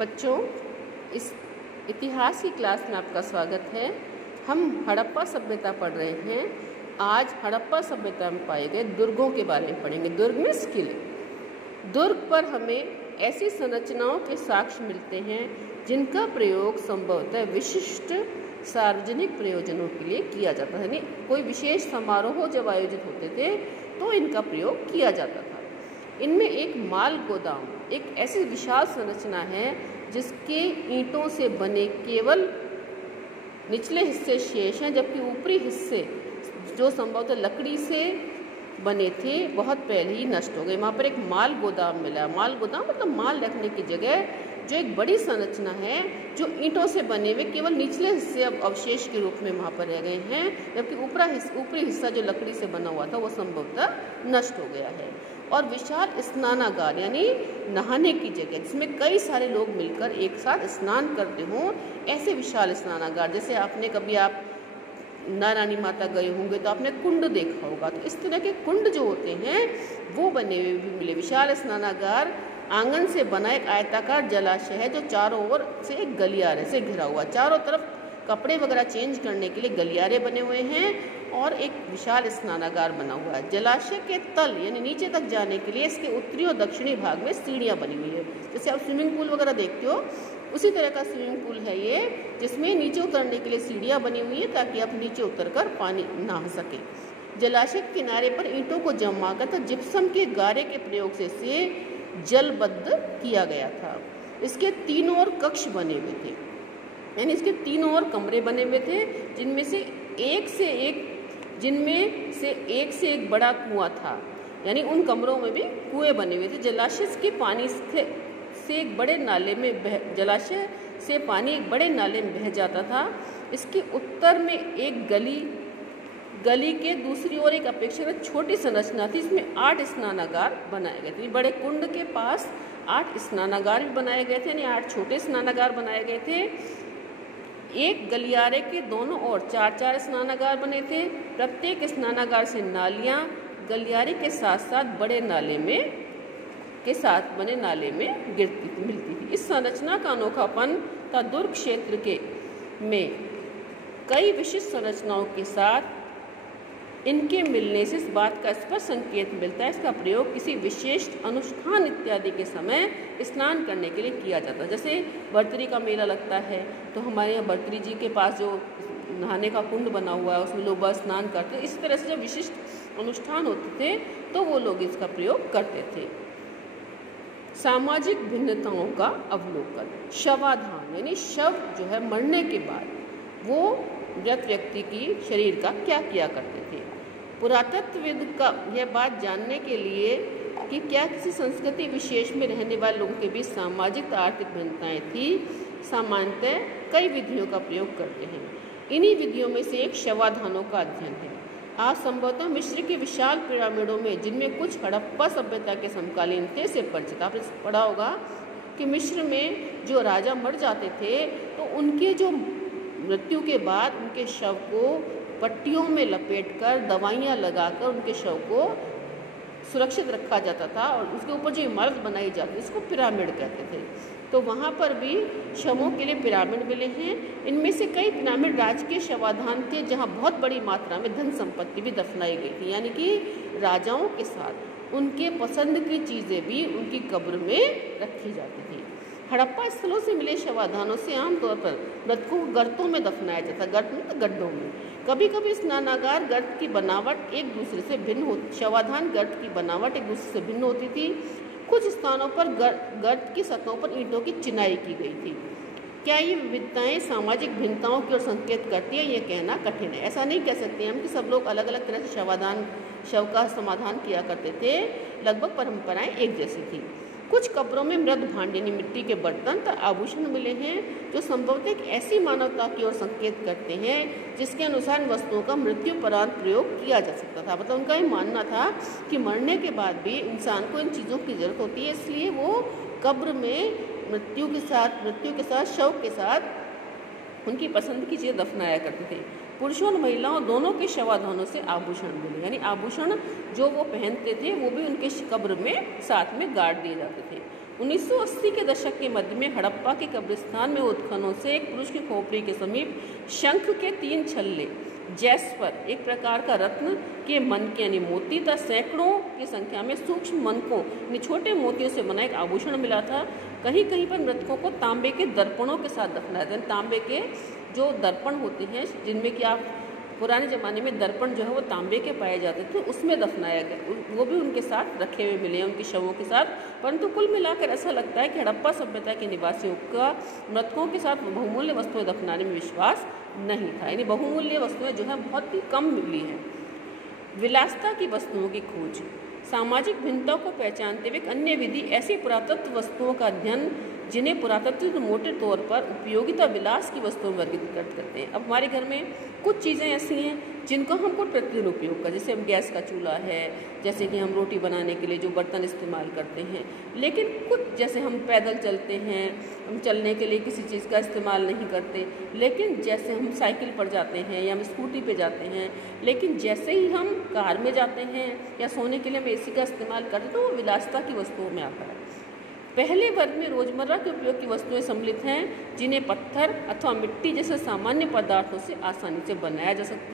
बच्चों, इस इतिहास की क्लास में आपका स्वागत है। हम हड़प्पा सभ्यता पढ़ रहे हैं। आज हड़प्पा सभ्यता में पाए गए दुर्गों के बारे में पढ़ेंगे। दुर्ग में किले। दुर्ग पर हमें ऐसी संरचनाओं के साक्ष्य मिलते हैं जिनका प्रयोग संभवतः विशिष्ट सार्वजनिक प्रयोजनों के लिए किया जाता है। यानी कोई विशेष समारोह जब आयोजित होते थे तो इनका प्रयोग किया जाता था। इनमें एक माल गोदाम एक ऐसी विशाल संरचना है जिसके ईंटों से बने केवल निचले हिस्से शेष हैं, जबकि ऊपरी हिस्से जो संभवतः लकड़ी से बने थे बहुत पहले ही नष्ट हो गए। वहाँ पर एक माल गोदाम मिला। माल गोदाम मतलब माल रखने की जगह, जो एक बड़ी संरचना है जो ईंटों से बने हुए केवल निचले हिस्से अब अवशेष के रूप में वहाँ पर रह गए हैं, जबकि ऊपरी हिस्सा जो लकड़ी से बना हुआ था वो संभवतः नष्ट हो गया है। और विशाल स्नानागार यानी नहाने की जगह जिसमें कई सारे लोग मिलकर एक साथ स्नान करते हों, ऐसे विशाल स्नानागार। जैसे आपने कभी आप नारायणी माता गए होंगे तो आपने कुंड देखा होगा, तो इस तरह के कुंड जो होते हैं वो बने हुए भी मिले। विशाल स्नानागार आंगन से बना एक आयताकार जलाशय है जो चारों ओर से एक गलियारे से घिरा हुआ। चारों तरफ कपड़े वगैरह चेंज करने के लिए गलियारे बने हुए हैं और एक विशाल स्नानागार बना हुआ है। जलाशय के तल यानी नीचे तक जाने के लिए इसके उत्तरी और दक्षिणी भाग में सीढ़ियाँ बनी हुई है। जैसे आप स्विमिंग पूल वगैरह देखते हो उसी तरह का स्विमिंग पूल है ये, जिसमें नीचे उतरने के लिए सीढ़ियाँ बनी हुई हैं ताकि आप नीचे उतरकर पानी नहा सकें। जलाशय के किनारे पर ईंटों को जमा कर जिप्सम के गारे के प्रयोग से इसे जलबद्ध किया गया था। इसके तीनों ओर कक्ष बने हुए थे, यानी इसके तीनों ओर कमरे बने हुए थे जिनमें से एक से एक बड़ा कुआं था। यानी उन कमरों में भी कुएं बने हुए थे। जलाशय से पानी एक बड़े नाले में जलाशय से पानी एक बड़े नाले में बह जाता था। इसके उत्तर में एक गली के दूसरी ओर एक अपेक्षाकृत छोटी संरचना थी। इसमें 8 स्नानागार बनाए गए थे। बड़े कुंड के पास 8 स्नानागार भी बनाए गए थे, यानी 8 छोटे स्नानागार बनाए गए थे। एक गलियारे के दोनों ओर 4-4 स्नानागार बने थे। प्रत्येक स्नानागार से नालियाँ गलियारे के साथ साथ बड़े नाले में बने नाले में मिलती थी। इस संरचना का अनोखापन था दुर्ग क्षेत्र में कई विशिष्ट संरचनाओं के साथ इनके मिलने से इस बात का स्पष्ट संकेत मिलता है इसका प्रयोग किसी विशेष अनुष्ठान इत्यादि के समय स्नान करने के लिए किया जाता है। जैसे बर्तरी का मेला लगता है तो हमारे यहाँ बर्तरी जी के पास जो नहाने का कुंड बना हुआ है उसमें लोग स्नान करते हैं। इस तरह से जब विशिष्ट अनुष्ठान होते थे तो वो लोग इसका प्रयोग करते थे। सामाजिक भिन्नताओं का अवलोकन। शवाधान यानी शव जो है मरने के बाद वो मृत व्यक्ति की शरीर का क्या किया करते थे। पुरातत्वविद का यह बात जानने के लिए कि क्या किसी संस्कृति विशेष में रहने वाले लोगों के बीच सामाजिक आर्थिक भिन्नताएं थी, सामान्यतः कई विधियों का प्रयोग करते हैं। इन्हीं विधियों में से एक शवाधानों का अध्ययन है। आज संभवतः मिस्र के विशाल पिरामिडों में, जिनमें कुछ हड़प्पा सभ्यता के समकालीन थे, से परिचित। आपने पढ़ा होगा कि मिस्र में जो राजा मर जाते थे तो उनके जो मृत्यु के बाद उनके शव को पट्टियों में लपेटकर दवाइयाँ लगाकर उनके शव को सुरक्षित रखा जाता था और उसके ऊपर जो इमारत बनाई जाती थी इसको पिरामिड कहते थे। तो वहाँ पर भी शवों के लिए पिरामिड मिले हैं। इनमें से कई पिरामिड राजकीय शवाधान थे जहाँ बहुत बड़ी मात्रा में धन संपत्ति भी दफनाई गई थी, यानी कि राजाओं के साथ उनके पसंद की चीज़ें भी उनकी कब्र में रखी जाती थी। हड़प्पा स्थलों से मिले शवाधानों से आमतौर पर मृतकों को गर्तों में दफनाया जाता। गर्त में तो गड्ढों में। कभी कभी स्नानागार गर्त की बनावट एक दूसरे से भिन्न होती। शवाधान गर्त की बनावट एक दूसरे से भिन्न होती थी। कुछ स्थानों पर गर्त की सतहों पर ईंटों की चिनाई की गई थी। क्या ये विविधताएं सामाजिक भिन्नताओं की ओर संकेत करती है, ये कहना कठिन है। ऐसा नहीं कह सकते हम कि सब लोग अलग अलग तरह से शव का समाधान किया करते थे। लगभग परंपराएं एक जैसी थी। कुछ कब्रों में मृत भांडे मिट्टी के बर्तन तथा आभूषण मिले हैं जो संभवतः एक ऐसी मानवता की ओर संकेत करते हैं जिसके अनुसार वस्तुओं का मृत्युपरांत प्रयोग किया जा सकता था। मतलब उनका ये मानना था कि मरने के बाद भी इंसान को इन चीज़ों की जरूरत होती है, इसलिए वो कब्र में मृत्यु के साथ शव के साथ उनकी पसंद की चीज़ दफनाया करते थे। पुरुषों और महिलाओं दोनों के शवाधानों से आभूषण मिले, यानी आभूषण जो वो पहनते थे वो भी उनके कब्र में साथ में गाड़ दिए जाते थे। 1980 के दशक के मध्य में हड़प्पा के कब्रिस्तान में उत्खननों से एक पुरुष की खोपड़ी के समीप शंख के 3 छल्ले, जैस्पर एक प्रकार का रत्न के मनके यानी मोती तथा सैकड़ों की संख्या में सूक्ष्म मनकों यानी छोटे मोतियों से बना एक आभूषण मिला था। कहीं कहीं पर मृतकों को तांबे के दर्पणों के साथ दफनाया था। तांबे के जो दर्पण होते हैं जिनमें कि आप पुराने ज़माने में दर्पण जो है वो तांबे के पाए जाते थे, उसमें दफनाया गया, वो भी उनके साथ रखे हुए मिले हैं उनके शवों के साथ। परंतु कुल मिलाकर ऐसा लगता है कि हड़प्पा सभ्यता के निवासियों का मृतकों के साथ बहुमूल्य वस्तुएं दफनाने में विश्वास नहीं था, यानी बहुमूल्य वस्तुएं जो है बहुत ही कम मिली हैं। विलासिता की वस्तुओं की खोज। सामाजिक भिन्नताओं को पहचानते हुए एक अन्य विधि ऐसी पुरातत्व वस्तुओं का अध्ययन जिन्हें पुरातत्व मोटे तौर पर उपयोगिता विलास की वस्तुओं में वर्गीकृत करते हैं। अब हमारे घर में कुछ चीज़ें ऐसी हैं जिनको हम कुछ प्रतिदिन उपयोग कर, जैसे हम गैस का चूल्हा है, जैसे कि हम रोटी बनाने के लिए जो बर्तन इस्तेमाल करते हैं, लेकिन कुछ जैसे हम पैदल चलते हैं, हम चलने के लिए किसी चीज़ का इस्तेमाल नहीं करते, लेकिन जैसे हम साइकिल पर जाते हैं या हम स्कूटी पे जाते हैं, लेकिन जैसे ही हम कार में जाते हैं या सोने के लिए हम AC का इस्तेमाल करते हैं तो वो विलासिता की वस्तुओं में आता है। पहले वर्ग में रोजमर्रा के उपयोग की वस्तुएं सम्मिलित हैं जिन्हें पत्थर अथवा मिट्टी जैसे सामान्य पदार्थों से आसानी से बनाया जा सकता है।